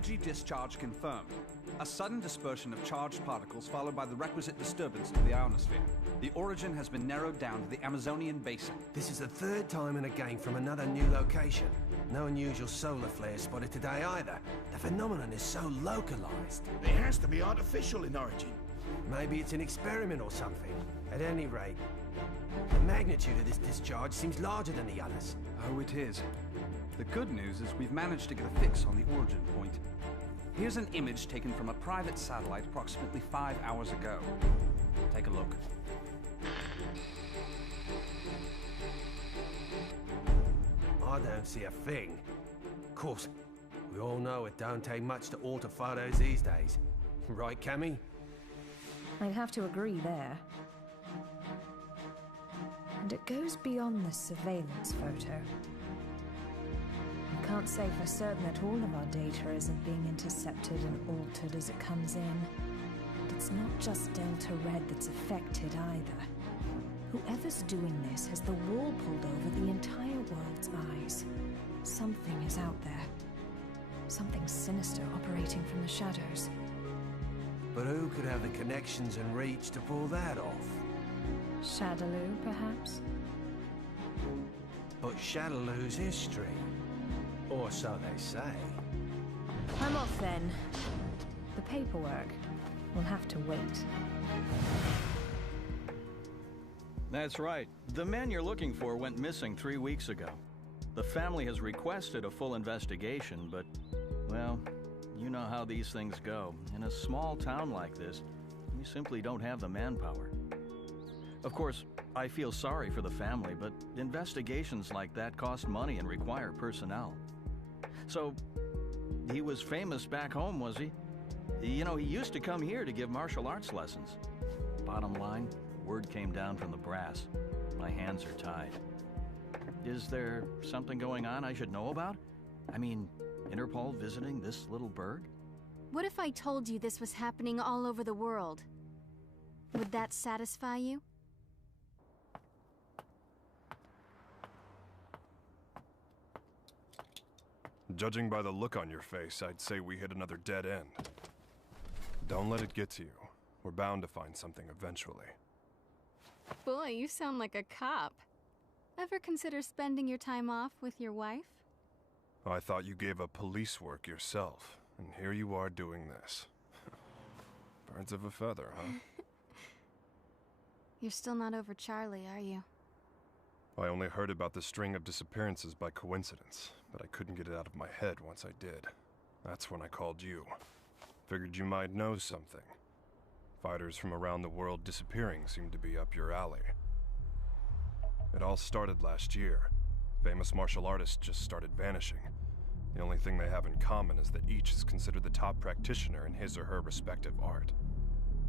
Energy discharge confirmed. A sudden dispersion of charged particles followed by the requisite disturbance to the ionosphere. The origin has been narrowed down to the Amazonian basin. This is the third time in a game from another new location. No unusual solar flares spotted today either. The phenomenon is so localized. It has to be artificial in origin. Maybe it's an experiment or something. At any rate, the magnitude of this discharge seems larger than the others. Oh, it is. The good news is we've managed to get a fix on the origin point. Here's an image taken from a private satellite approximately 5 hours ago. Take a look. I don't see a thing. Of course, we all know it don't take much to alter photos these days. Right, Cammy? I'd have to agree there. And it goes beyond the surveillance photo. I can't say for certain that all of our data isn't being intercepted and altered as it comes in. But it's not just Delta Red that's affected either. Whoever's doing this has the wool pulled over the entire world's eyes. Something is out there. Something sinister operating from the shadows. But who could have the connections and reach to pull that off? Shadaloo, perhaps? But Shadaloo's history. Or so they say. I'm off then. The paperwork will have to wait. That's right. The man you're looking for went missing 3 weeks ago. The family has requested a full investigation, but, well, you know how these things go. In a small town like this, we simply don't have the manpower. Of course, I feel sorry for the family, but investigations like that cost money and require personnel. So, he was famous back home, was he? You know, he used to come here to give martial arts lessons. Bottom line, word came down from the brass. My hands are tied. Is there something going on I should know about? I mean, Interpol visiting this little burg? What if I told you this was happening all over the world? Would that satisfy you? Judging by the look on your face, I'd say we hit another dead end. Don't let it get to you. We're bound to find something eventually. Boy, you sound like a cop. Ever consider spending your time off with your wife? I thought you gave up police work yourself, and here you are doing this. Birds of a feather, huh? You're still not over Charlie, are you? I only heard about the string of disappearances by coincidence, but I couldn't get it out of my head once I did. That's when I called you. Figured you might know something. Fighters from around the world disappearing seemed to be up your alley. It all started last year. Famous martial artists just started vanishing. The only thing they have in common is that each is considered the top practitioner in his or her respective art.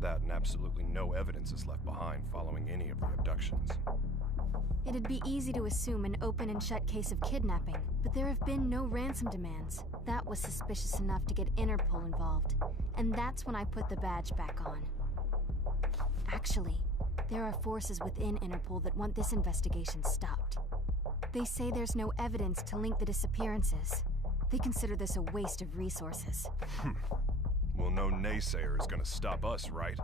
That and absolutely no evidence is left behind following any of the abductions. It'd be easy to assume an open and shut case of kidnapping, but there have been no ransom demands. That was suspicious enough to get Interpol involved, and that's when I put the badge back on. Actually, there are forces within Interpol that want this investigation stopped. They say there's no evidence to link the disappearances. They consider this a waste of resources. Well, no naysayer is gonna stop us, right?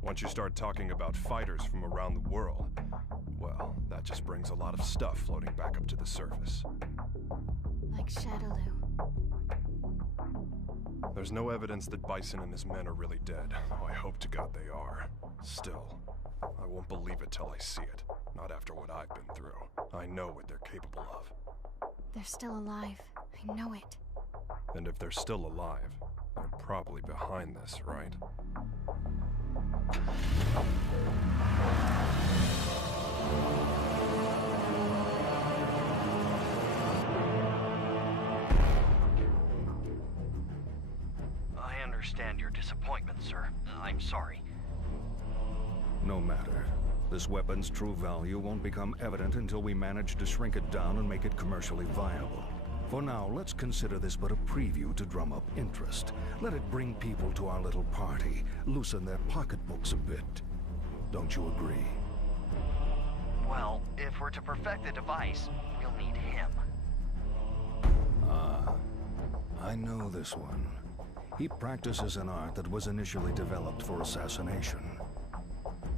Once you start talking about fighters from around the world, well, that just brings a lot of stuff floating back up to the surface. Like Shadaloo. There's no evidence that Bison and his men are really dead, though I hope to God they are. Still, I won't believe it till I see it. Not after what I've been through. I know what they're capable of. They're still alive. I know it. And if they're still alive, they're probably behind this, right? I understand your disappointment, sir. I'm sorry. No matter. This weapon's true value won't become evident until we manage to shrink it down and make it commercially viable. For now, let's consider this but a preview to drum up interest. Let it bring people to our little party, loosen their pocketbooks a bit. Don't you agree? Well, if we're to perfect the device, we'll need him. Ah, I know this one. He practices an art that was initially developed for assassination.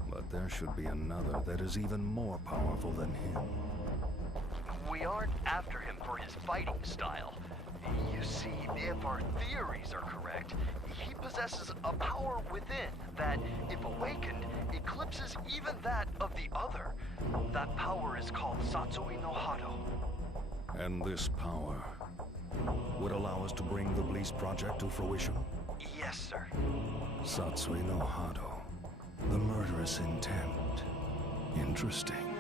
But there should be another that is even more powerful than him. We aren't after him for his fighting style. You see, if our theories are correct, he possesses a power within that, if awakened, eclipses even that of the other. That power is called Satsui no Hado. And this power would allow us to bring the Bliss project to fruition? Yes, sir. Satsui no Hado. The murderous intent. Interesting.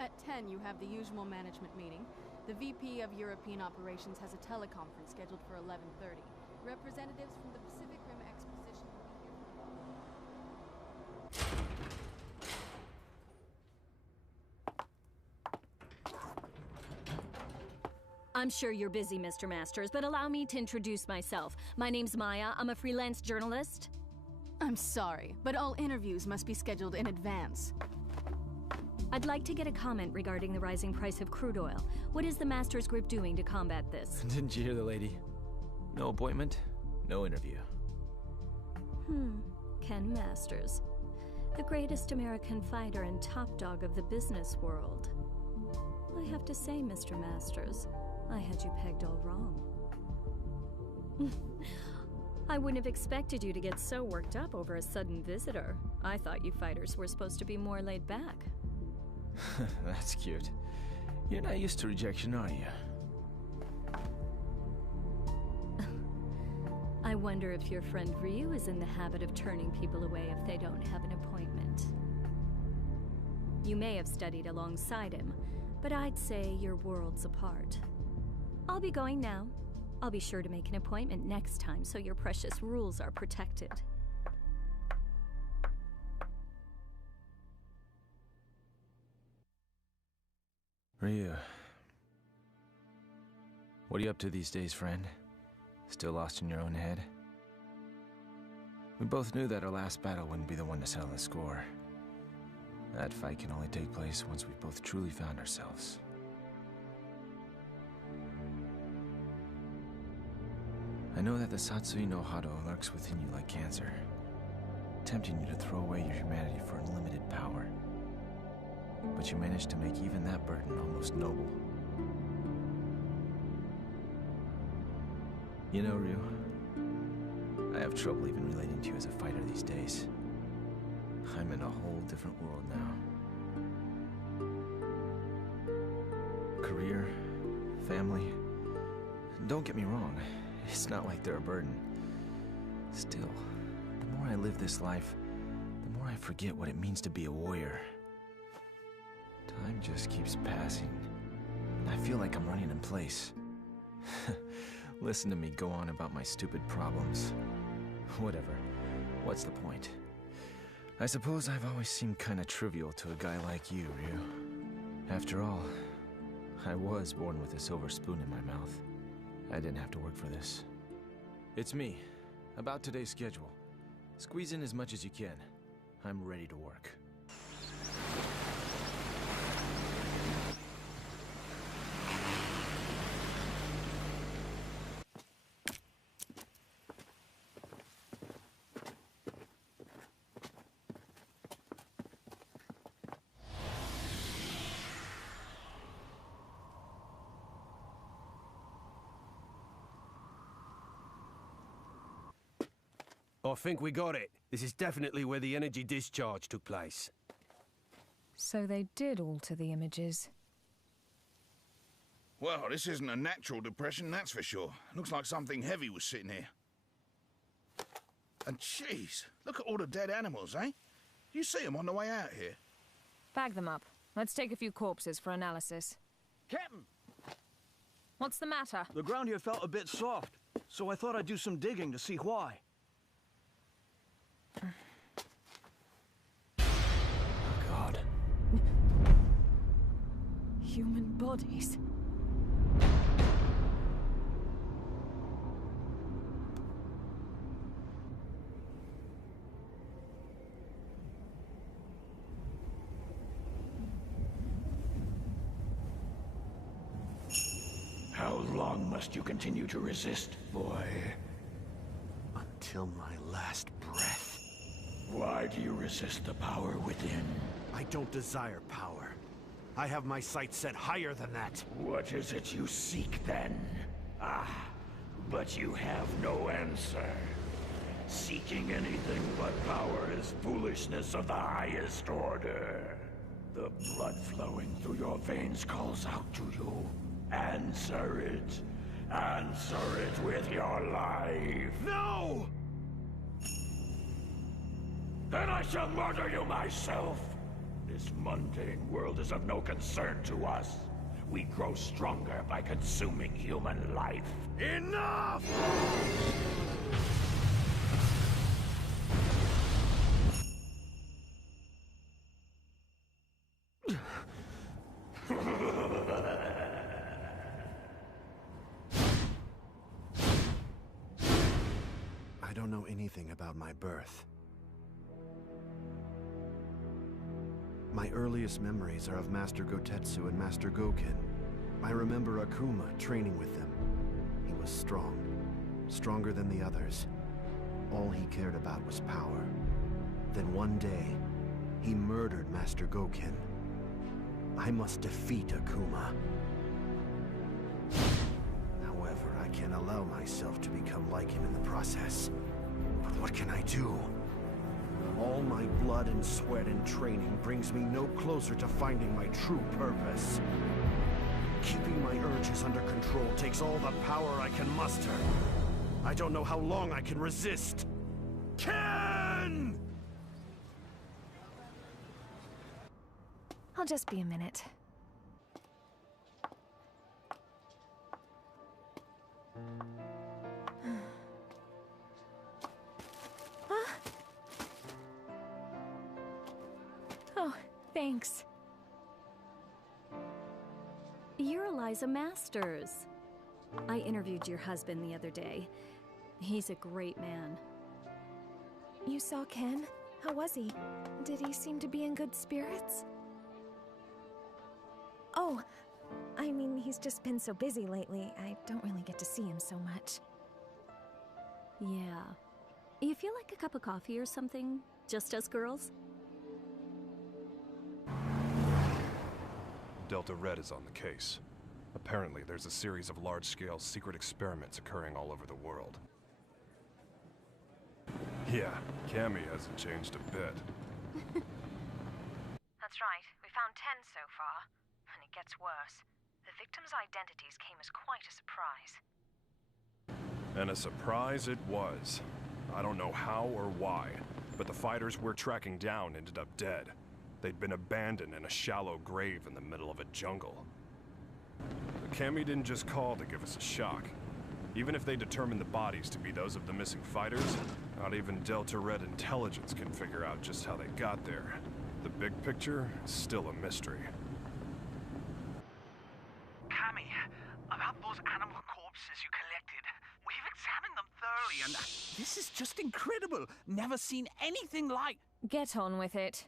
At 10, you have the usual management meeting. The VP of European Operations has a teleconference scheduled for 11:30. Representatives from the Pacific Rim Exposition will be here. I'm sure you're busy, Mr. Masters, but allow me to introduce myself. My name's Maya. I'm a freelance journalist. I'm sorry, but all interviews must be scheduled in advance. I'd like to get a comment regarding the rising price of crude oil. What is the Masters Group doing to combat this? Didn't you hear the lady? No appointment, no interview. Ken Masters. The greatest American fighter and top dog of the business world. I have to say, Mr. Masters, I had you pegged all wrong. I wouldn't have expected you to get so worked up over a sudden visitor. I thought you fighters were supposed to be more laid back. That's cute. You're not used to rejection, are you? I wonder if your friend Ryu is in the habit of turning people away if they don't have an appointment. You may have studied alongside him, but I'd say you're worlds apart. I'll be going now. I'll be sure to make an appointment next time so your precious rules are protected. Ryu. What are you up to these days, friend? Still lost in your own head? We both knew that our last battle wouldn't be the one to settle the score. That fight can only take place once we've both truly found ourselves. I know that the Satsui no Hado lurks within you like cancer, tempting you to throw away your humanity for unlimited power. But you managed to make even that burden almost noble. You know, Ryu, I have trouble even relating to you as a fighter these days. I'm in a whole different world now. Career, family. Don't get me wrong, it's not like they're a burden. Still, the more I live this life, the more I forget what it means to be a warrior. Time just keeps passing, and I feel like I'm running in place. Listen to me go on about my stupid problems. Whatever. What's the point? I suppose I've always seemed kinda trivial to a guy like you, Ryu. After all, I was born with a silver spoon in my mouth. I didn't have to work for this. It's me. About today's schedule. Squeeze in as much as you can. I'm ready to work. I think we got it. This is definitely where the energy discharge took place. So they did alter the images. Well, this isn't a natural depression, that's for sure. Looks like something heavy was sitting here. And jeez, look at all the dead animals, eh? You see them on the way out here? Bag them up. Let's take a few corpses for analysis. Captain! What's the matter? The ground here felt a bit soft, so I thought I'd do some digging to see why. God. Human bodies. How long must you continue to resist, boy? Until my last breath. Why do you resist the power within? I don't desire power. I have my sights set higher than that. What is it you seek, then? Ah, but you have no answer. Seeking anything but power is foolishness of the highest order. The blood flowing through your veins calls out to you. Answer it. Answer it with your life. No! Then I shall murder you myself. This mundane world is of no concern to us. We grow stronger by consuming human life. Enough! I don't know anything about my birth. My earliest memories are of Master Gotetsu and Master Goken. I remember Akuma training with them. He was strong, stronger than the others. All he cared about was power. Then one day, he murdered Master Goken. I must defeat Akuma. However, I can't allow myself to become like him in the process. But what can I do? All my blood and sweat and training brings me no closer to finding my true purpose. Keeping my urges under control takes all the power I can muster. I don't know how long I can resist. Ken! I'll just be a minute. Oh, thanks. You're Eliza Masters. I interviewed your husband the other day. He's a great man. You saw Ken? How was he? Did he seem to be in good spirits? Oh, I mean, he's just been so busy lately. I don't really get to see him so much. Yeah. You feel like a cup of coffee or something? Just us girls? Delta Red is on the case. Apparently, there's a series of large-scale secret experiments occurring all over the world. Yeah, Cammy hasn't changed a bit. That's right. We found 10 so far. And it gets worse. The victims' identities came as quite a surprise. And a surprise it was. I don't know how or why, but the fighters we're tracking down ended up dead. They'd been abandoned in a shallow grave in the middle of a jungle. But Cammy didn't just call to give us a shock. Even if they determine the bodies to be those of the missing fighters, not even Delta Red intelligence can figure out just how they got there. The big picture is still a mystery. just incredible. Never seen anything like... Get on with it.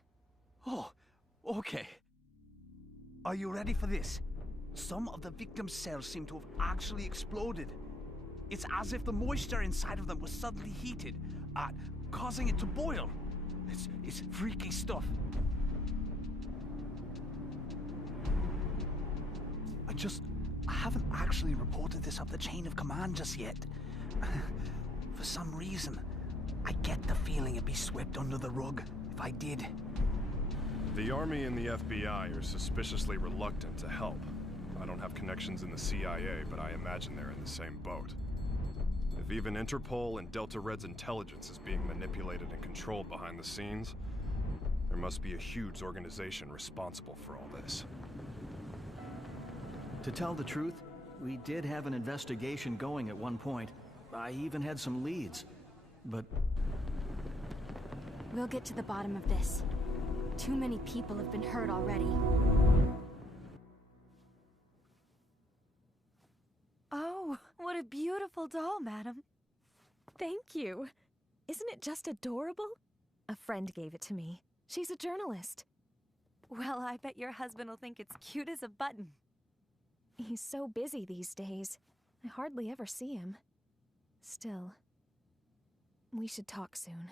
Oh, okay. Are you ready for this? Some of the victims' cells seem to have actually exploded. It's as if the moisture inside of them was suddenly heated, causing it to boil. It's freaky stuff. I haven't actually reported this up the chain of command just yet. For some reason, I get the feeling it'd be swept under the rug if I did. The Army and the FBI are suspiciously reluctant to help. I don't have connections in the CIA, but I imagine they're in the same boat. If even Interpol and Delta Red's intelligence is being manipulated and controlled behind the scenes, there must be a huge organization responsible for all this. To tell the truth, we did have an investigation going at one point. I even had some leads, but... We'll get to the bottom of this. Too many people have been hurt already. Oh, what a beautiful doll, madam. Thank you. Isn't it just adorable? A friend gave it to me. She's a journalist. Well, I bet your husband will think it's cute as a button. He's so busy these days. I hardly ever see him. Still, we should talk soon.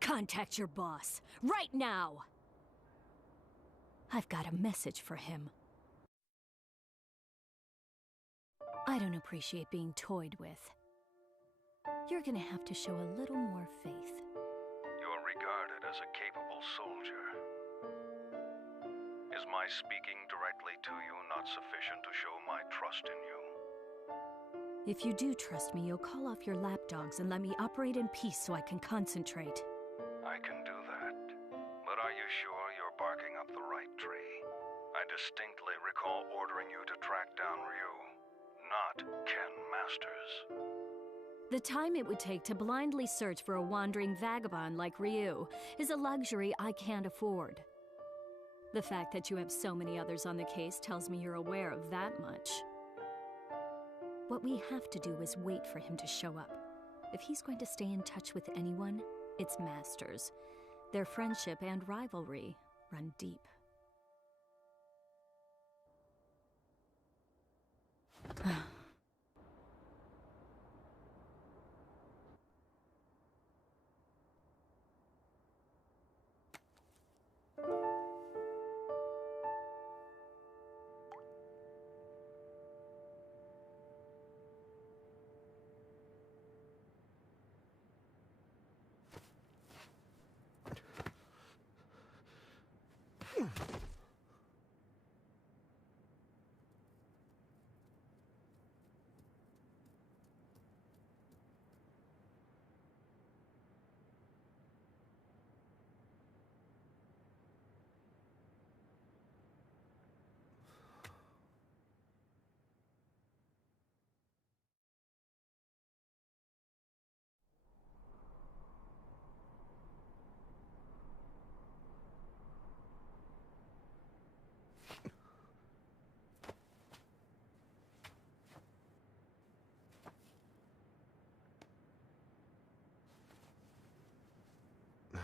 Contact your boss, right now! I've got a message for him. I don't appreciate being toyed with. You're gonna have to show a little more faith. You're regarded as a capable soldier. Is my speaking directly to you not sufficient to show my trust in you? If you do trust me, you'll call off your lapdogs and let me operate in peace so I can concentrate. I can do that. But are you sure you're barking up the right tree? I distinctly recall ordering you to track down Ryu, not Ken Masters. The time it would take to blindly search for a wandering vagabond like Ryu is a luxury I can't afford. The fact that you have so many others on the case tells me you're aware of that much. What we have to do is wait for him to show up. If he's going to stay in touch with anyone, it's Masters. Their friendship and rivalry run deep.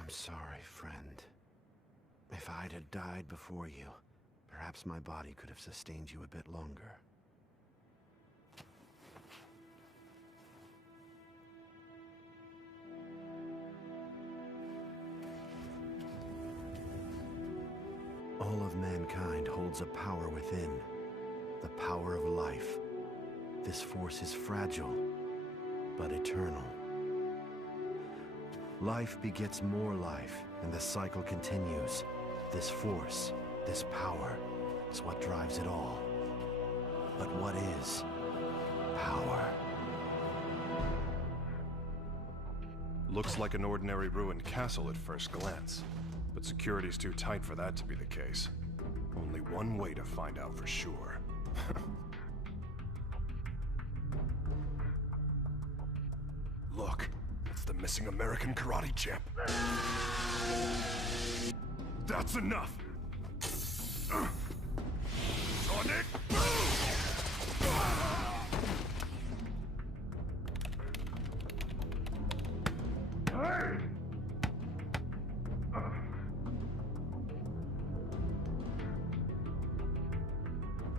I'm sorry, friend. If I'd had died before you, perhaps my body could have sustained you a bit longer. All of mankind holds a power within, the power of life. This force is fragile, but eternal. Life begets more life, and the cycle continues. This force, this power, is what drives it all. But what is? Power. Looks like an ordinary ruined castle at first glance, but security's too tight for that to be the case. Only one way to find out for sure. Look, it's the missing American karate champ. That's enough! Sonic boom! Hey!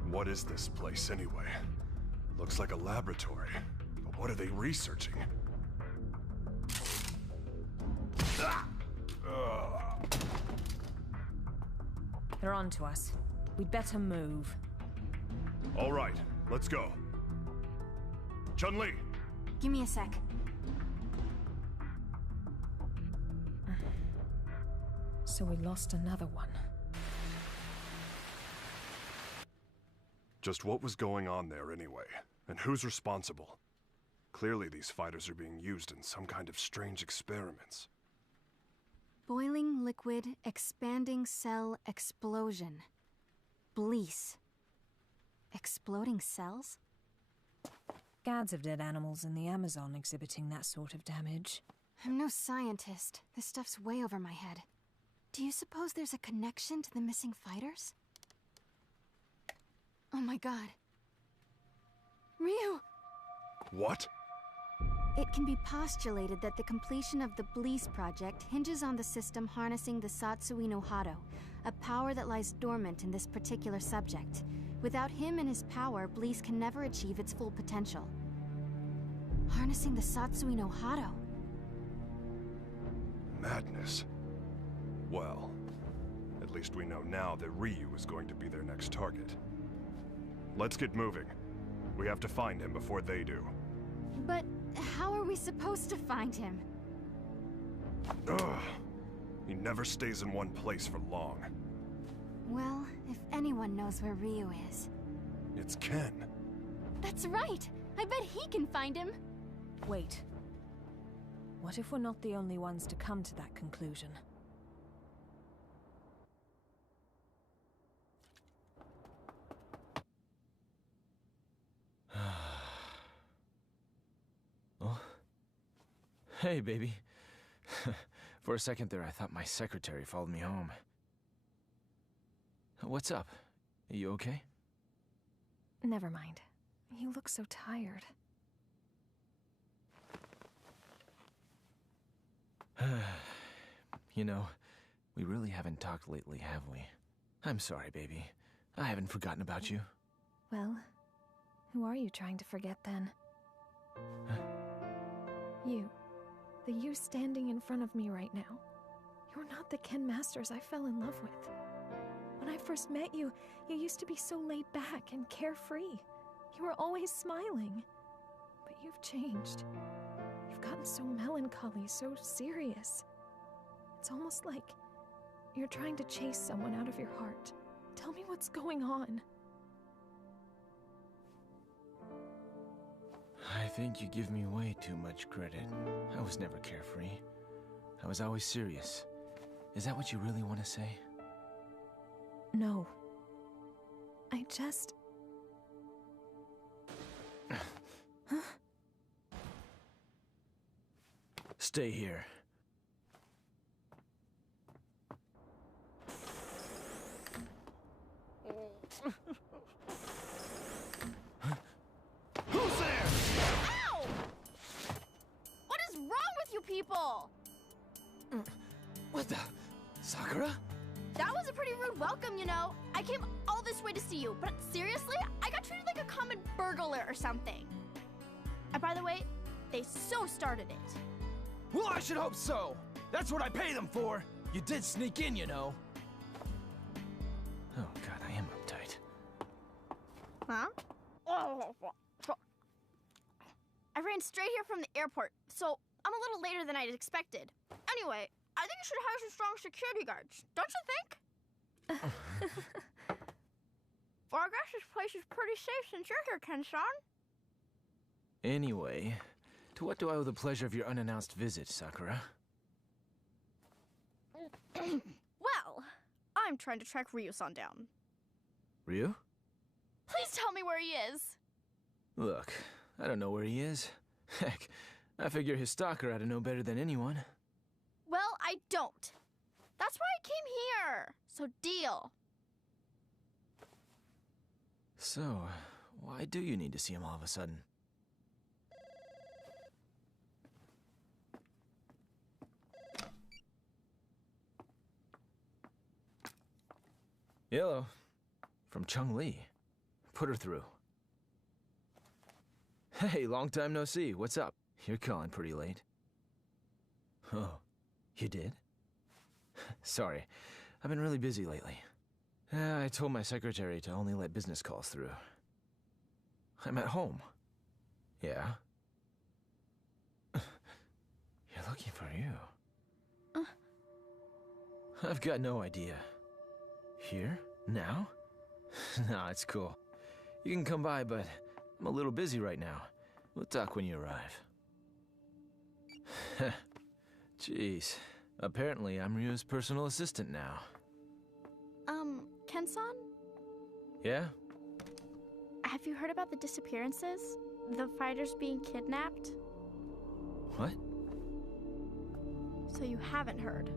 What is this place anyway? Looks like a laboratory, but what are they researching? They're on to us. We'd better move. All right, let's go. Chun-Li! Give me a sec. So we lost another one. Just what was going on there anyway? And who's responsible? Clearly these fighters are being used in some kind of strange experiments. Boiling liquid, expanding cell explosion. Blease. Exploding cells? Gads of dead animals in the Amazon exhibiting that sort of damage. I'm no scientist. This stuff's way over my head. Do you suppose there's a connection to the missing fighters? Oh my god. Ryu! What? It can be postulated that the completion of the Blease project hinges on the system harnessing the Satsui no Hado, a power that lies dormant in this particular subject. Without him and his power, Blease can never achieve its full potential. Harnessing the Satsui no Hado. Madness. Well, at least we know now that Ryu is going to be their next target. Let's get moving. We have to find him before they do. But how are we supposed to find him? Ugh. He never stays in one place for long. Well, if anyone knows where Ryu is... It's Ken. That's right! I bet he can find him! Wait. What if we're not the only ones to come to that conclusion? Oh. Hey, baby. For a second there, I thought my secretary followed me home. What's up? Are you okay? Never mind. You look so tired. You know, we really haven't talked lately, have we? I'm sorry, baby. I haven't forgotten about you. Well, who are you trying to forget then? Huh? You. The you standing in front of me right now. You're not the Ken Masters I fell in love with. When I first met you, you used to be so laid back and carefree. You were always smiling. But you've changed. You've gotten so melancholy, so serious. It's almost like you're trying to chase someone out of your heart. Tell me what's going on. I think you give me way too much credit. I was never carefree. I was always serious. Is that what you really want to say? No. I just... Huh? Stay here. Who's there? Ow! What is wrong with you people? What the? Sakura? That was a pretty rude welcome, you know. I came all this way to see you, but seriously, I got treated like a common burglar or something. And by the way, they so started it. Well, I should hope so. That's what I pay them for. You did sneak in, you know. Oh god, I am uptight. Huh? I ran straight here from the airport, so I'm a little later than I'd expected. Anyway, I think you should hire some strong security guards, don't you think? Well, I guess this place is pretty safe since you're here, Ken-san. Anyway, to what do I owe the pleasure of your unannounced visit, Sakura? Well, I'm trying to track Ryu-san down. Ryu? Please tell me where he is! Look, I don't know where he is. Heck, I figure his stalker ought to know better than anyone. Well, I don't. That's why I came here. So deal. So, why do you need to see him all of a sudden? Hello. From Chun-Li. Put her through. Hey, long time no see. What's up? You're calling pretty late. Oh, you did? Sorry, I've been really busy lately. I told my secretary to only let business calls through. I'm at home. Yeah? You're looking for you. I've got no idea. Here? Now? Nah, it's cool. You can come by, but I'm a little busy right now. We'll talk when you arrive. Jeez. Apparently, I'm Ryu's personal assistant now. Ken-san? Yeah? Have you heard about the disappearances? The fighters being kidnapped? What? So you haven't heard.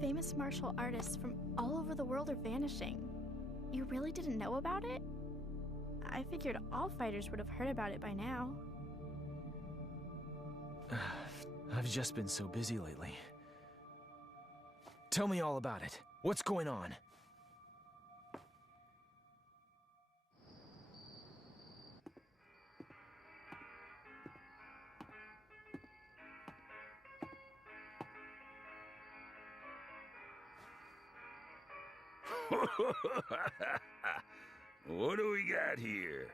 Famous martial artists from all over the world are vanishing. You really didn't know about it? I figured all fighters would have heard about it by now. I've just been so busy lately. Tell me all about it. What's going on? What do we got here?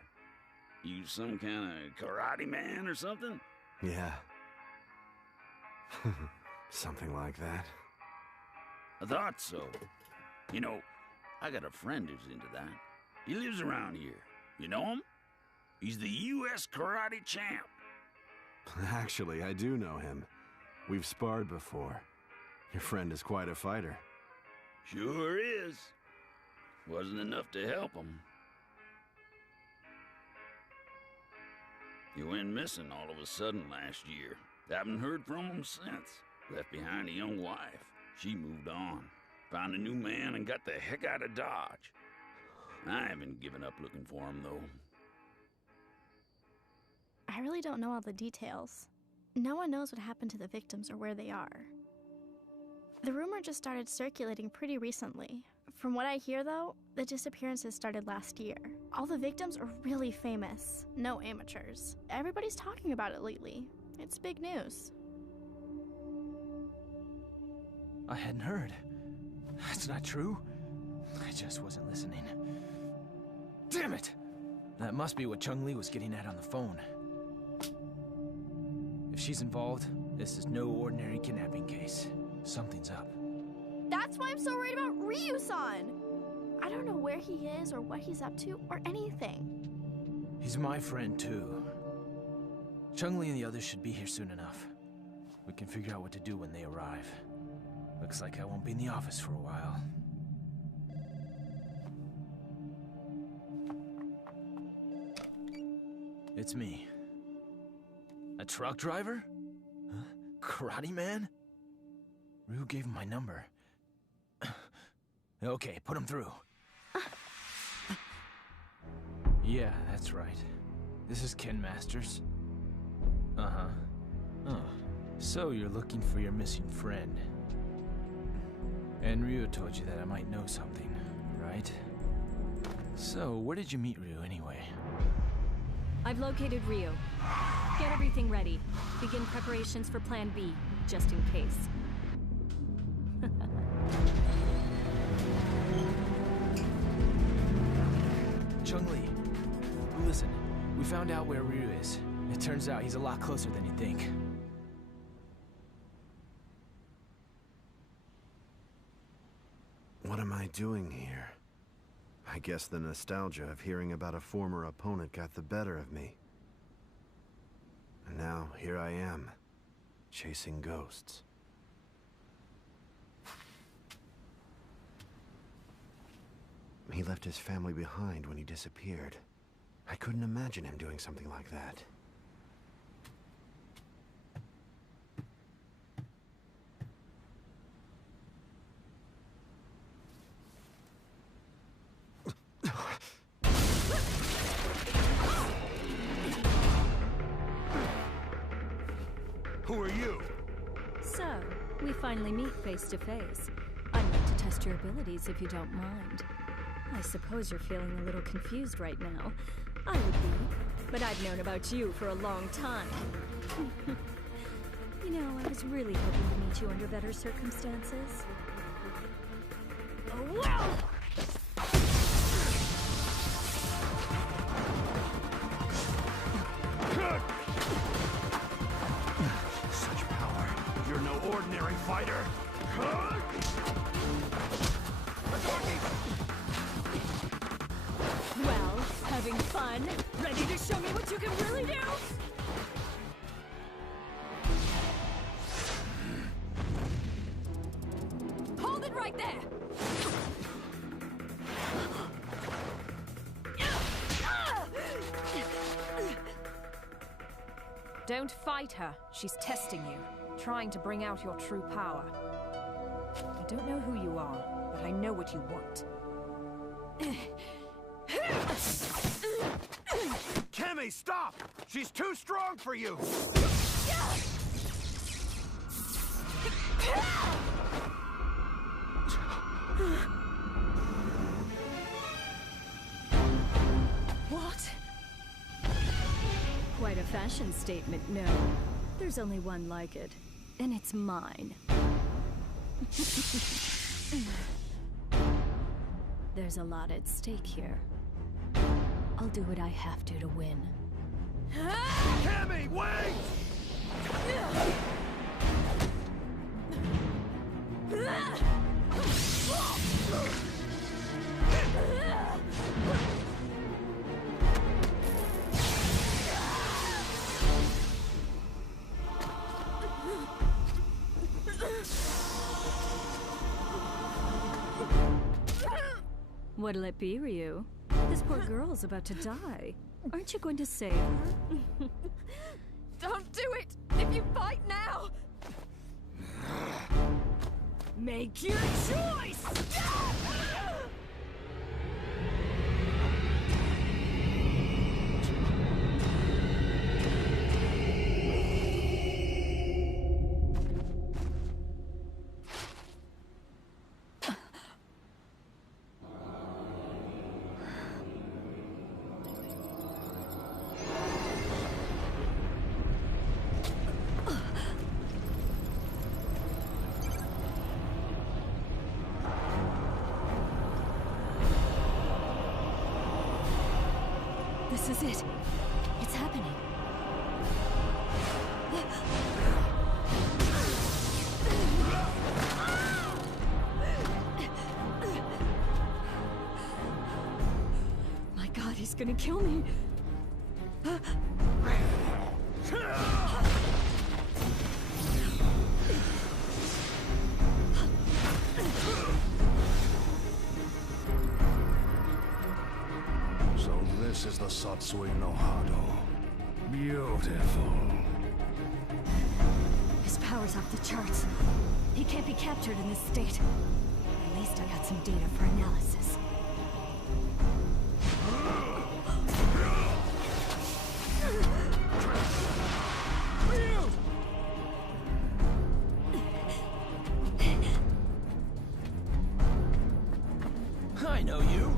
You some kind of karate man or something? Yeah. Something like that. I thought so. You know, I got a friend who's into that. He lives around here. You know him? He's the U.S. karate champ. Actually, I do know him. We've sparred before. Your friend is quite a fighter. Sure is. Wasn't enough to help him. He went missing all of a sudden last year. Haven't heard from him since. Left behind a young wife. She moved on. Found a new man and got the heck out of Dodge. I haven't given up looking for him, though. I really don't know all the details. No one knows what happened to the victims or where they are. The rumor just started circulating pretty recently. From what I hear, though, the disappearances started last year. All the victims are really famous. No amateurs. Everybody's talking about it lately. It's big news. I hadn't heard. That's not true. I just wasn't listening. Damn it! That must be what Chun-Li was getting at on the phone. If she's involved, this is no ordinary kidnapping case. Something's up. That's why I'm so worried about Ryu-san! I don't know where he is or what he's up to or anything. He's my friend, too. Chun-Li and the others should be here soon enough. We can figure out what to do when they arrive. Looks like I won't be in the office for a while. It's me. A truck driver? Huh? Karate man? Ryu gave him my number. Okay, put him through. Yeah, that's right. This is Ken Masters. Uh-huh. Oh, so you're looking for your missing friend. And Ryu told you that I might know something, right? So, where did you meet Ryu anyway? I've located Ryu. Get everything ready. Begin preparations for Plan B, just in case. Chun-Li, listen. We found out where Ryu is. It turns out he's a lot closer than you think. What am I doing here? I guess the nostalgia of hearing about a former opponent got the better of me. And now, here I am, chasing ghosts. He left his family behind when he disappeared. I couldn't imagine him doing something like that. Who are you? So, we finally meet face to face. I'd like to test your abilities if you don't mind. I suppose you're feeling a little confused right now. I would be, but I've known about you for a long time. You know, I was really hoping to meet you under better circumstances. Oh, wow! Such power. You're no ordinary fighter. Well, having fun? Ready to show me what you can really do? Hold it right there! Don't fight her. She's testing you, trying to bring out your true power. I don't know who you are, but I know what you want. Cammy, stop! She's too strong for you! What? Quite a fashion statement, no. There's only one like it, and it's mine. There's a lot at stake here. I'll do what I have to win. Cammy, wait! What'll it be, Ryu? This poor girl's about to die. Aren't you going to save her? Don't do it! If you fight now! Make your choice! This is it. It's happening. My God, he's gonna kill me. So this is the Satsui no Hado. Beautiful. His power's off the charts. He can't be captured in this state. At least I got some data for analysis. I know you.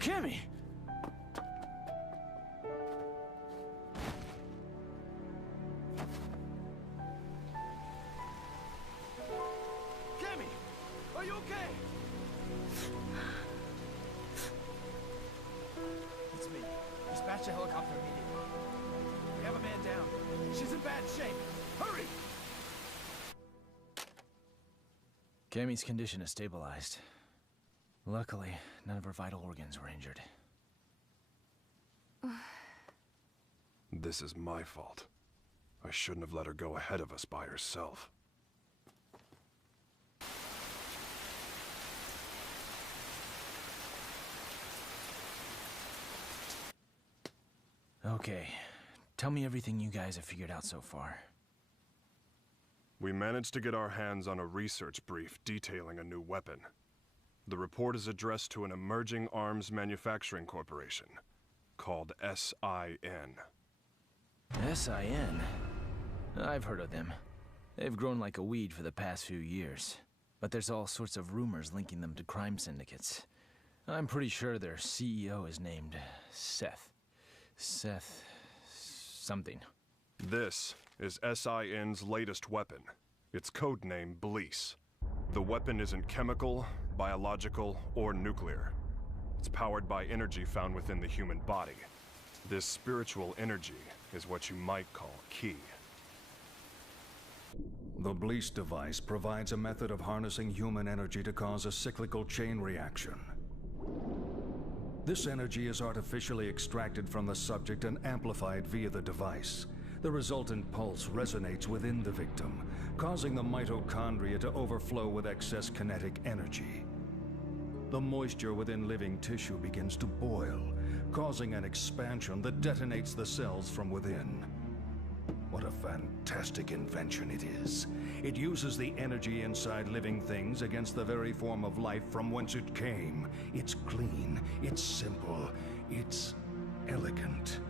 Kimmy! Kimmy! Are you okay? It's me. Dispatch a helicopter immediately. We have a man down. She's in bad shape. Hurry! Cammy's condition is stabilized. Luckily, none of her vital organs were injured. This is my fault. I shouldn't have let her go ahead of us by herself. Okay, tell me everything you guys have figured out so far. We managed to get our hands on a research brief detailing a new weapon. The report is addressed to an emerging arms manufacturing corporation called SIN. SIN? I've heard of them. They've grown like a weed for the past few years. But there's all sorts of rumors linking them to crime syndicates. I'm pretty sure their CEO is named Seth. Seth... something. This is SIN's latest weapon. Its codename Bleece. The weapon isn't chemical, biological, or nuclear. It's powered by energy found within the human body. This spiritual energy is what you might call key. The Bleece device provides a method of harnessing human energy to cause a cyclical chain reaction. This energy is artificially extracted from the subject and amplified via the device. The resultant pulse resonates within the victim, causing the mitochondria to overflow with excess kinetic energy. The moisture within living tissue begins to boil, causing an expansion that detonates the cells from within. What a fantastic invention it is. It uses the energy inside living things against the very form of life from whence it came. It's clean, it's simple, it's elegant.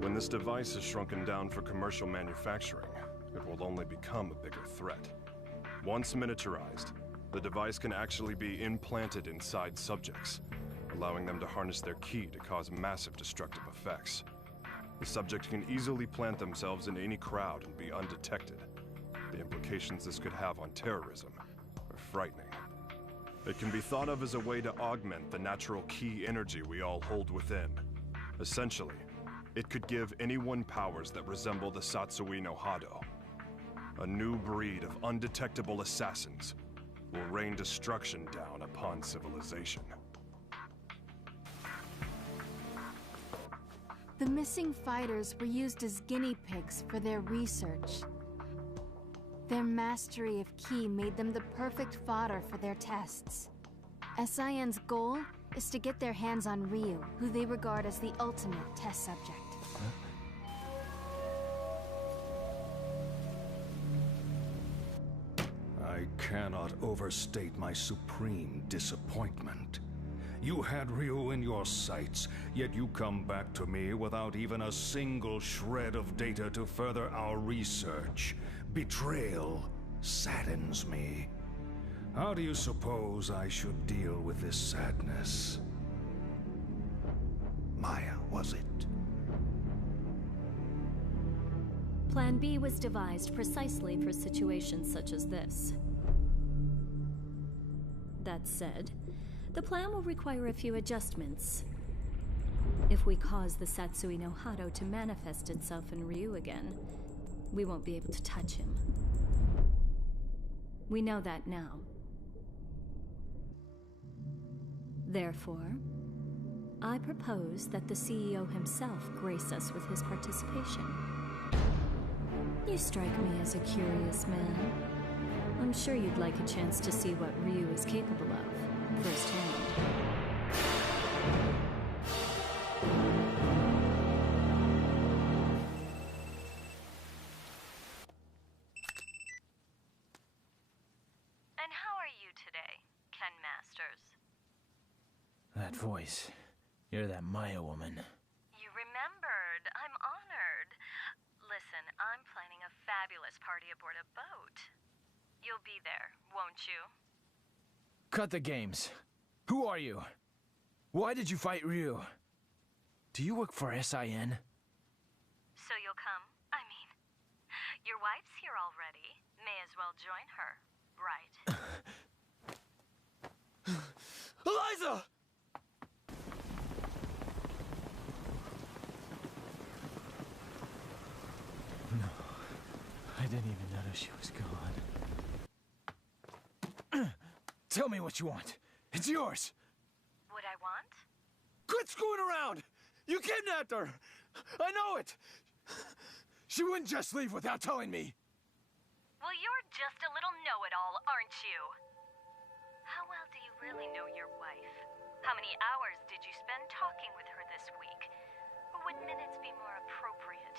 When this device is shrunken down for commercial manufacturing, it will only become a bigger threat. Once miniaturized, the device can actually be implanted inside subjects, allowing them to harness their ki to cause massive destructive effects. The subject can easily plant themselves in any crowd and be undetected. The implications this could have on terrorism are frightening. It can be thought of as a way to augment the natural ki energy we all hold within. Essentially, it could give anyone powers that resemble the Satsui no Hado. A new breed of undetectable assassins will rain destruction down upon civilization. The missing fighters were used as guinea pigs for their research. Their mastery of Ki made them the perfect fodder for their tests. SIN's goal is to get their hands on Ryu, who they regard as the ultimate test subject. I cannot overstate my supreme disappointment. You had Ryu in your sights, yet you come back to me without even a single shred of data to further our research. Betrayal saddens me. How do you suppose I should deal with this sadness? Maya, was it? Plan B was devised precisely for situations such as this. That said, the plan will require a few adjustments. If we cause the Satsui no Hado to manifest itself in Ryu again, we won't be able to touch him. We know that now. Therefore, I propose that the CEO himself grace us with his participation. You strike me as a curious man. I'm sure you'd like a chance to see what Ryu is capable of, firsthand. And how are you today, Ken Masters? That voice. You're that Maya woman. You remembered. I'm honored. Listen, I'm planning a fabulous party aboard a boat. You'll be there, won't you? Cut the games. Who are you? Why did you fight Ryu? Do you work for SIN? So you'll come? I mean, your wife's here already. May as well join her, right? Eliza! No, I didn't even notice she was gone. Tell me what you want. It's yours. What I want? Quit screwing around! You kidnapped her! I know it! She wouldn't just leave without telling me. Well, you're just a little know-it-all, aren't you? How well do you really know your wife? How many hours did you spend talking with her this week? Or would minutes be more appropriate?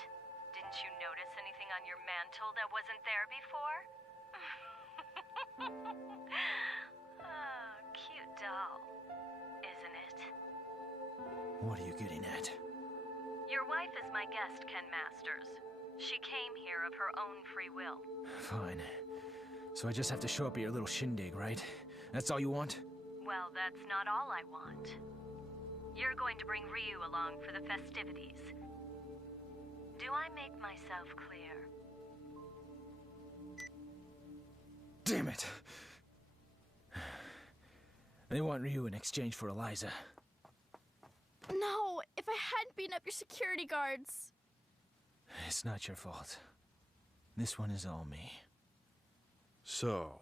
Didn't you notice anything on your mantle that wasn't there before? Oh, cute doll, isn't it? What are you getting at? Your wife is my guest, Ken Masters. She came here of her own free will. Fine. So I just have to show up at your little shindig, right? That's all you want? Well, that's not all I want. You're going to bring Ryu along for the festivities. Do I make myself clear? Damn it! They want Ryu in exchange for Eliza. No! If I hadn't beaten up your security guards! It's not your fault. This one is all me. So,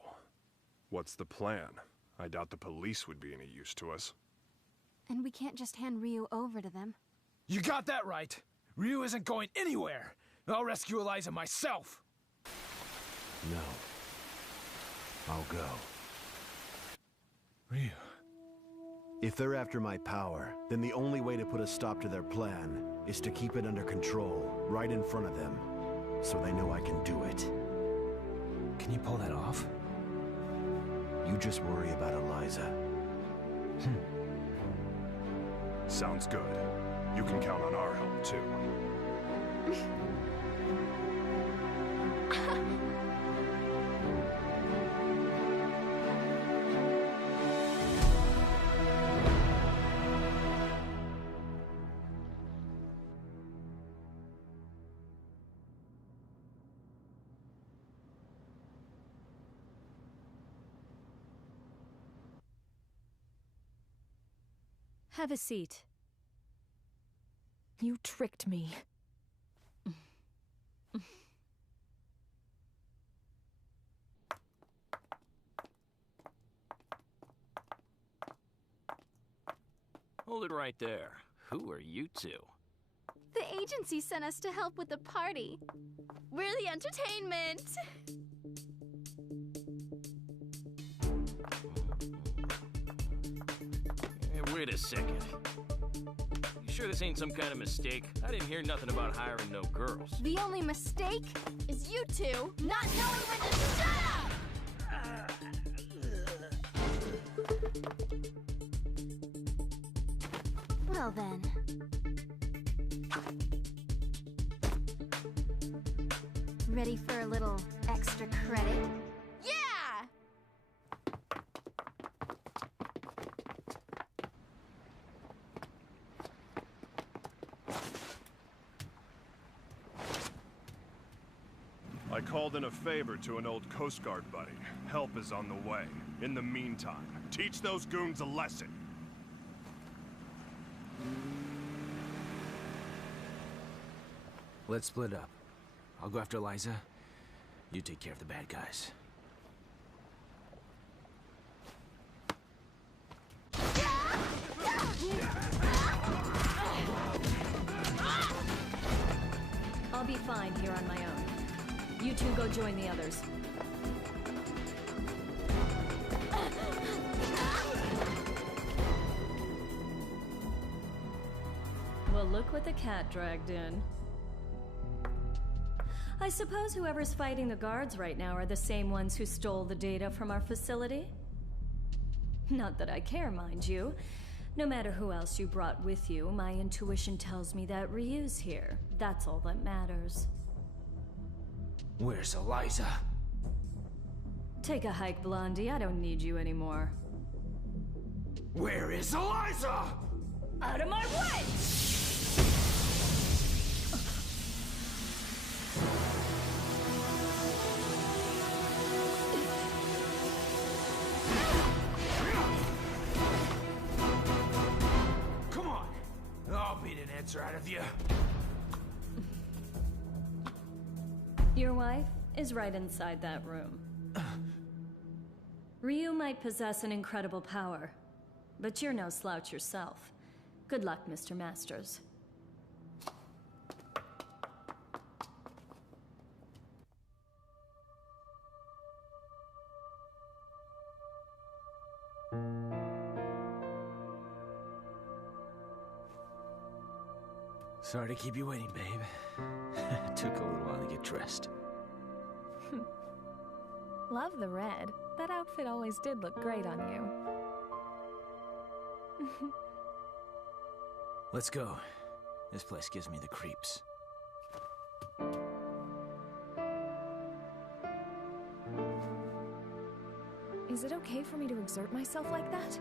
what's the plan? I doubt the police would be any use to us. And we can't just hand Ryu over to them. You got that right! Ryu isn't going anywhere! I'll rescue Eliza myself! No. I'll go. Ryu. If they're after my power, then the only way to put a stop to their plan is to keep it under control, right in front of them, so they know I can do it. Can you pull that off? You just worry about Eliza. Sounds good. You can count on our help, too. Have a seat. You tricked me. Hold it right there. Who are you two? The agency sent us to help with the party. We're the entertainment! Hey, wait a second. You sure this ain't some kind of mistake? I didn't hear nothing about hiring no girls. The only mistake is you two not knowing when to shut up! Well then. Ready for a little extra credit? Yeah! I called in a favor to an old Coast Guard buddy. Help is on the way. In the meantime, teach those goons a lesson. Let's split up. I'll go after Eliza. You take care of the bad guys. I'll be fine here on my own. You two go join the others. Well, look what the cat dragged in. I suppose whoever's fighting the guards right now are the same ones who stole the data from our facility? Not that I care, mind you. No matter who else you brought with you, my intuition tells me that Ryu's here. That's all that matters. Where's Eliza? Take a hike, Blondie. I don't need you anymore. Where is Eliza? Out of my way! Come on! I'll beat an answer out of you. Your wife is right inside that room. Ryu might possess an incredible power, but you're no slouch yourself. Good luck, Mr. Masters. Sorry to keep you waiting, babe. It took a little while to get dressed. Love the red. That outfit always did look great on you. Let's go. This place gives me the creeps. Is it okay for me to exert myself like that?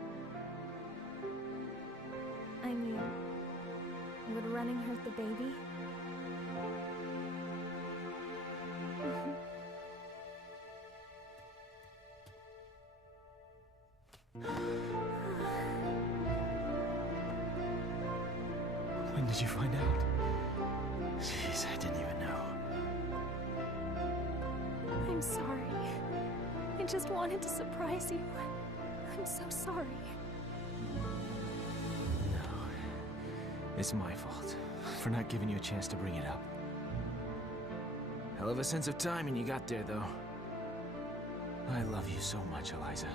I mean, would running hurt the baby? When did you find out? Jeez, I didn't even know. I'm sorry. I just wanted to surprise you. I'm so sorry. No. It's my fault for not giving you a chance to bring it up. Hell of a sense of timing you got there, though. I love you so much, Eliza.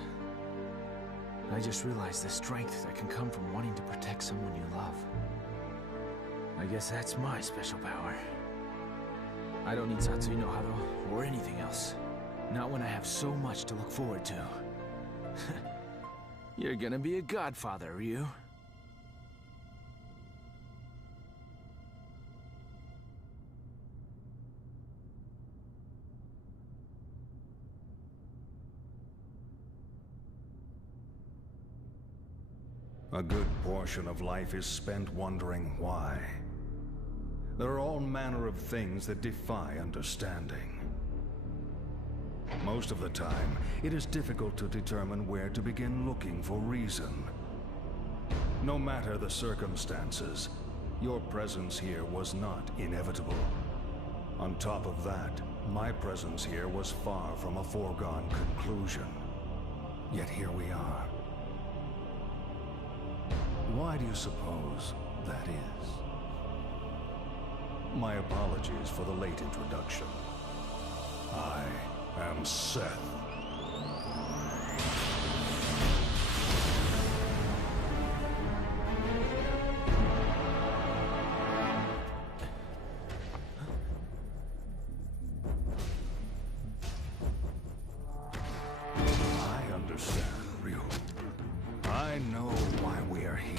I just realized the strength that can come from wanting to protect someone you love. I guess that's my special power. I don't need Satsui no Hado or anything else. Not when I have so much to look forward to. You're gonna be a godfather, Ryu. A good portion of life is spent wondering why. There are all manner of things that defy understanding. Most of the time, it is difficult to determine where to begin looking for reason. No matter the circumstances, your presence here was not inevitable. On top of that, my presence here was far from a foregone conclusion. Yet here we are. Why do you suppose that is? My apologies for the late introduction. I am Seth. I understand, Ryu. I know why we are here.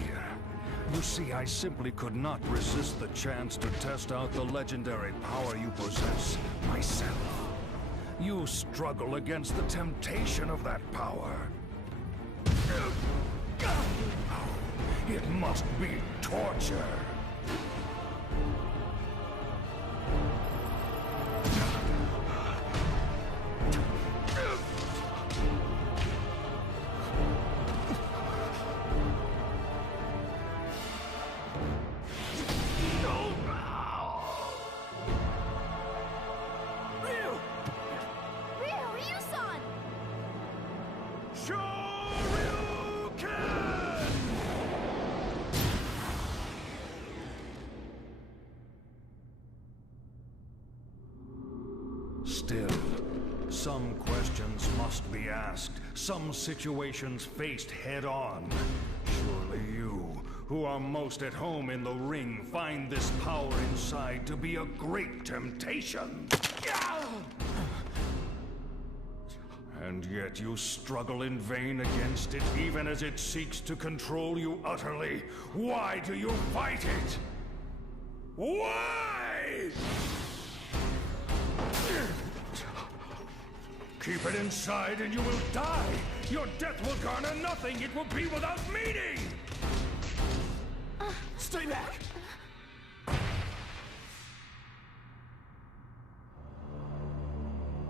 You see, I simply could not resist the chance to test out the legendary power you possess myself. You struggle against the temptation of that power. It must be torture. Still, some questions must be asked, some situations faced head-on. Surely you, who are most at home in the ring, find this power inside to be a great temptation. And yet you struggle in vain against it, even as it seeks to control you utterly. Why do you fight it? Why? Keep it inside and you will die. Your death will garner nothing. It will be without meaning. Stay back!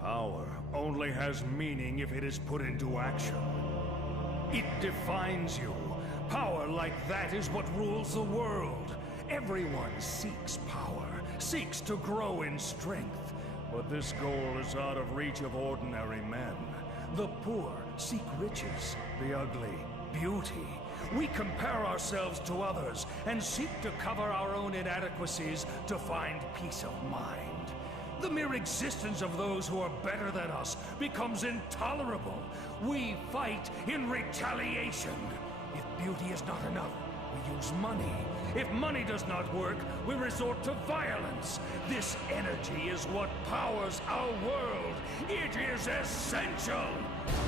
Power only has meaning if it is put into action. It defines you. Power like that is what rules the world. Everyone seeks power, seeks to grow in strength. But this goal is out of reach of ordinary men. The poor seek riches, the ugly, beauty. We compare ourselves to others and seek to cover our own inadequacies to find peace of mind. The mere existence of those who are better than us becomes intolerable. We fight in retaliation. If beauty is not enough, we use money. If money does not work, we resort to violence. This energy is what powers our world. It is essential.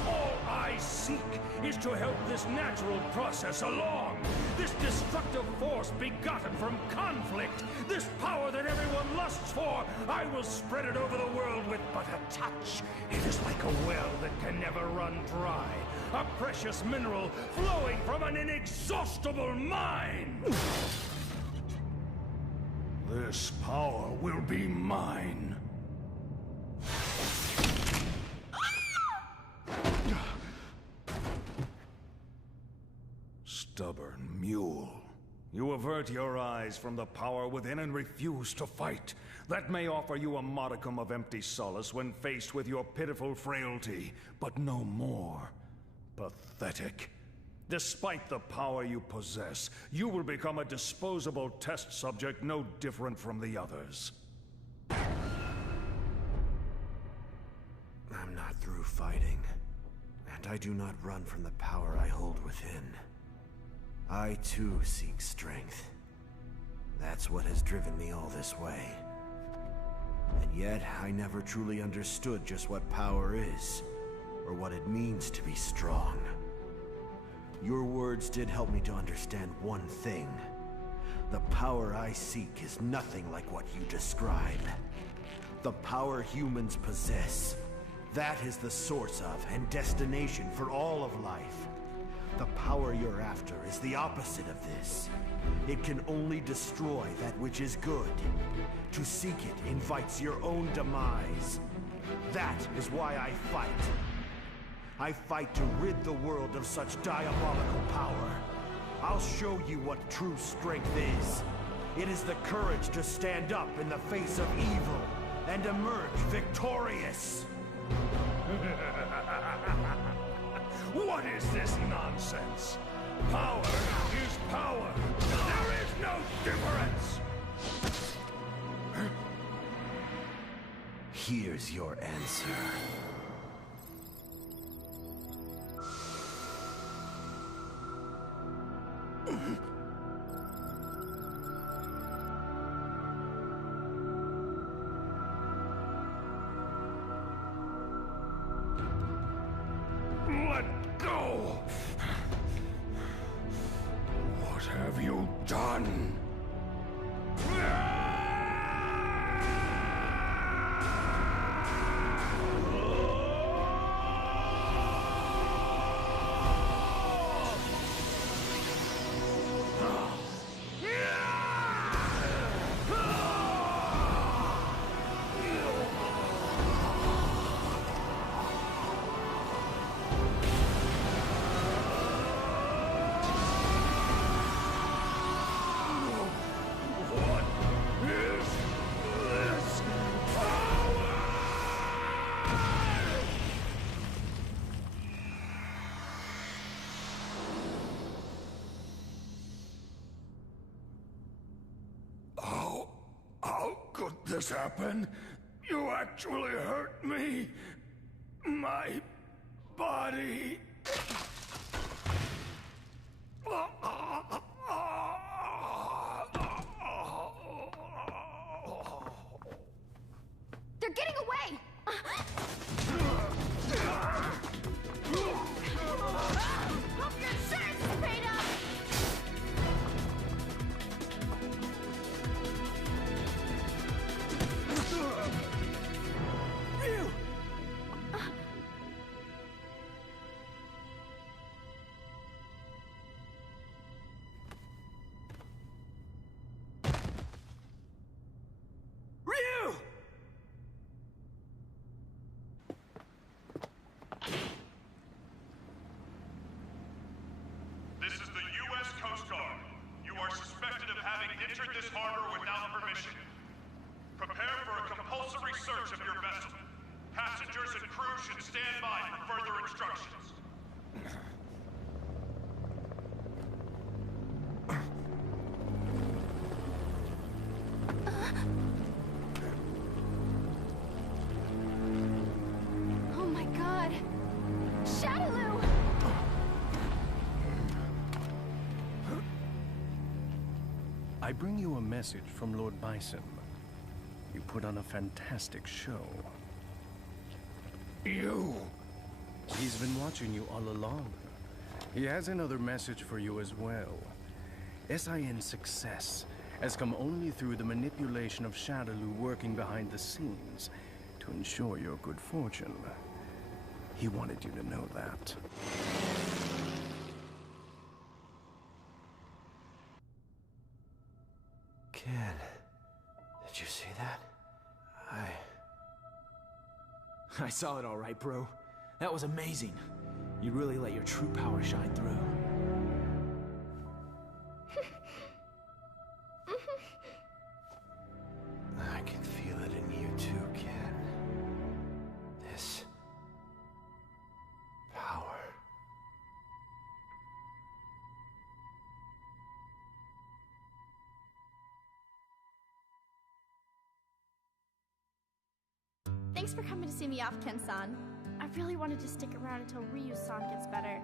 All I seek is to help this natural process along. This destructive force begotten from conflict. This power that everyone lusts for. I will spread it over the world with but a touch. It is like a well that can never run dry. A precious mineral flowing from an inexhaustible mine. This power will be mine. Stubborn mule. You avert your eyes from the power within and refuse to fight. That may offer you a modicum of empty solace when faced with your pitiful frailty, but no more. Pathetic. Despite the power you possess, you will become a disposable test subject no different from the others. I'm not through fighting, and I do not run from the power I hold within. I too seek strength. That's what has driven me all this way. And yet, I never truly understood just what power is, or what it means to be strong. Your words did help me to understand one thing. The power I seek is nothing like what you describe. The power humans possess, that is the source of and destination for all of life. The power you're after is the opposite of this. It can only destroy that which is good. To seek it invites your own demise. That is why I fight. I fight to rid the world of such diabolical power. I'll show you what true strength is. It is the courage to stand up in the face of evil and emerge victorious. What is this nonsense? Power is power. There is no difference. Here's your answer. Let go! What have you done? How could this happen? You actually hurt me. My body. They're getting away! Hope your insurance is paid up! entered this harbor without permission. Prepare for a compulsory search of your vessel. Passengers and crew should stand by for further instructions. Oh my god! Shadaloo! I bring you a message from Lord Bison. You put on a fantastic show. You! He's been watching you all along. He has another message for you as well. SIN's success has come only through the manipulation of Shadaloo working behind the scenes to ensure your good fortune. He wanted you to know that. Ken, did you see that? I saw it all right, bro. That was amazing. You really let your true power shine through. I can feel it in you too, Ken. This power. Thanks for coming to see me off, Ken-san. I really wanted to stick around until Ryu-san gets better,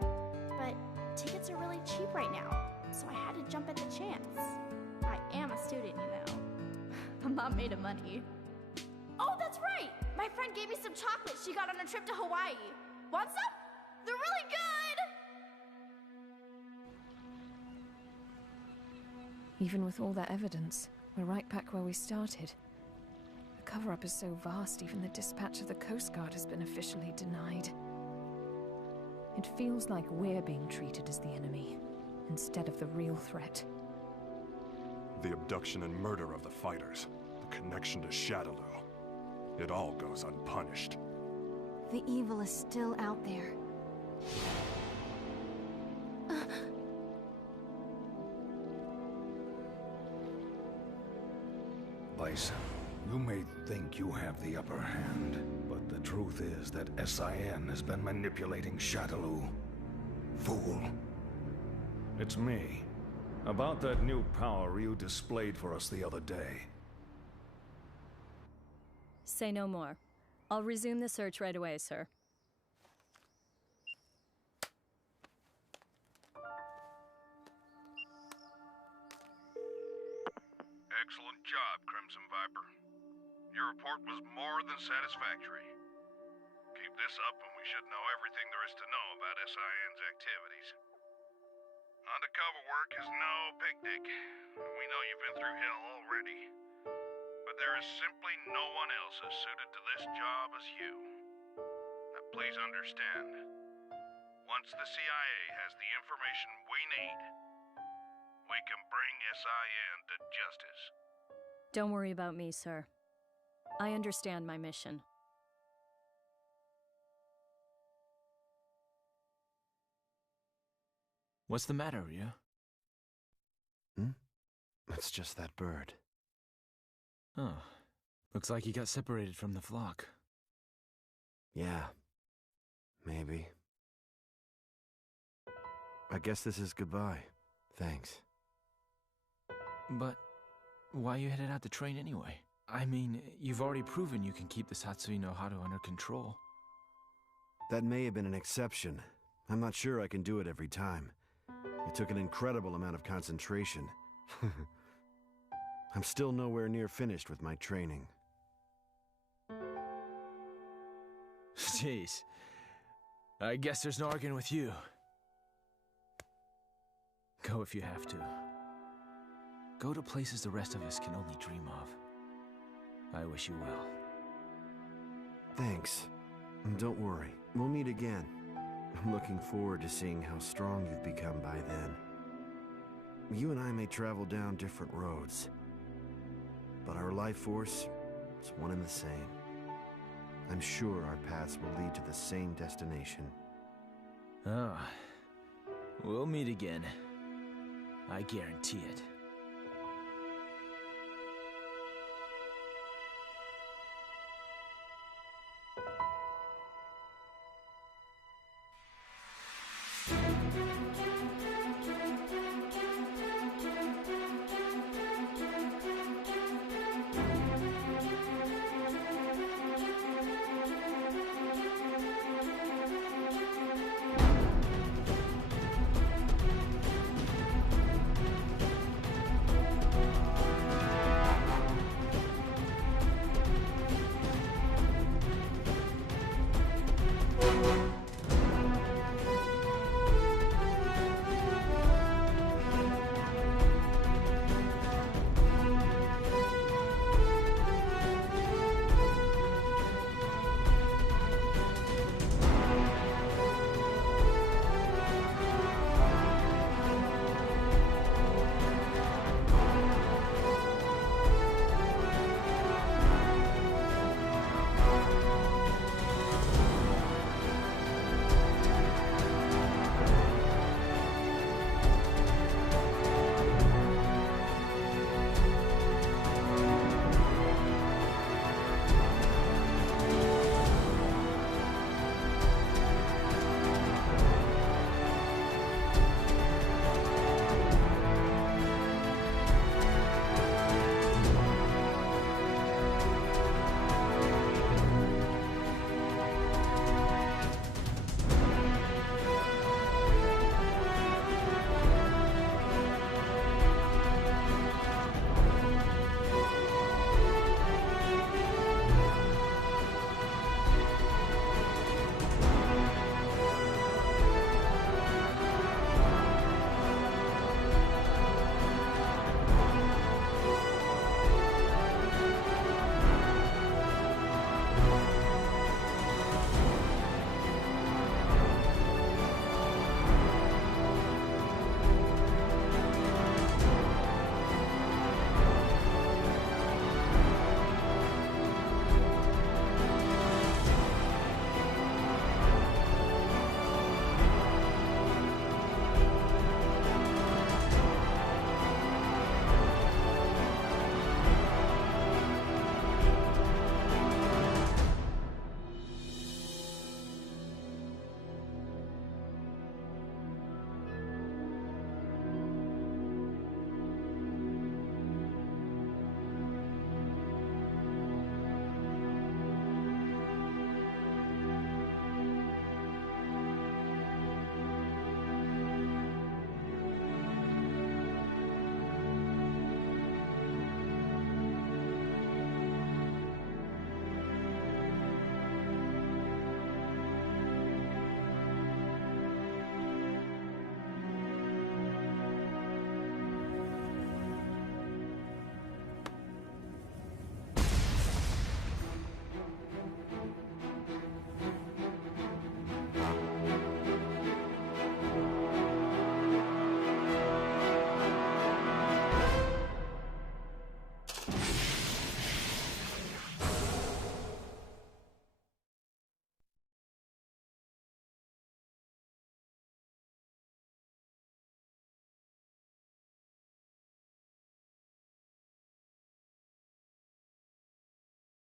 but tickets are really cheap right now, so I had to jump at the chance. I am a student, you know. I'm not made of money. Oh, that's right! My friend gave me some chocolates she got on a trip to Hawaii. Want some? They're really good! Even with all that evidence, we're right back where we started. The cover-up is so vast, even the dispatch of the Coast Guard has been officially denied. It feels like we're being treated as the enemy, instead of the real threat. The abduction and murder of the fighters, the connection to Shadaloo. It all goes unpunished. The evil is still out there. Bison, you may think you have the upper hand, but the truth is that SIN has been manipulating Shadaloo. Fool. It's me. About that new power you displayed for us the other day. Say no more. I'll resume the search right away, sir. Excellent job, Crimson Viper. Your report was more than satisfactory. Keep this up and we should know everything there is to know about SIN's activities. Undercover work is no picnic. We know you've been through hell already. But there is simply no one else as suited to this job as you. Now please understand, once the CIA has the information we need, we can bring SIN to justice. Don't worry about me, sir. I understand my mission. What's the matter, Ryu? It's just that bird. Oh. Looks like he got separated from the flock. Yeah. Maybe. I guess this is goodbye. Thanks. But why you headed out to train anyway? I mean, you've already proven you can keep the Satsui no Hado under control. That may have been an exception. I'm not sure I can do it every time. It took an incredible amount of concentration. I'm still nowhere near finished with my training. Jeez. I guess there's no arguing with you. Go if you have to. Go to places the rest of us can only dream of. I wish you well. Thanks. And don't worry, we'll meet again. I'm looking forward to seeing how strong you've become by then. You and I may travel down different roads, but our life force is one and the same. I'm sure our paths will lead to the same destination. Oh, we'll meet again. I guarantee it.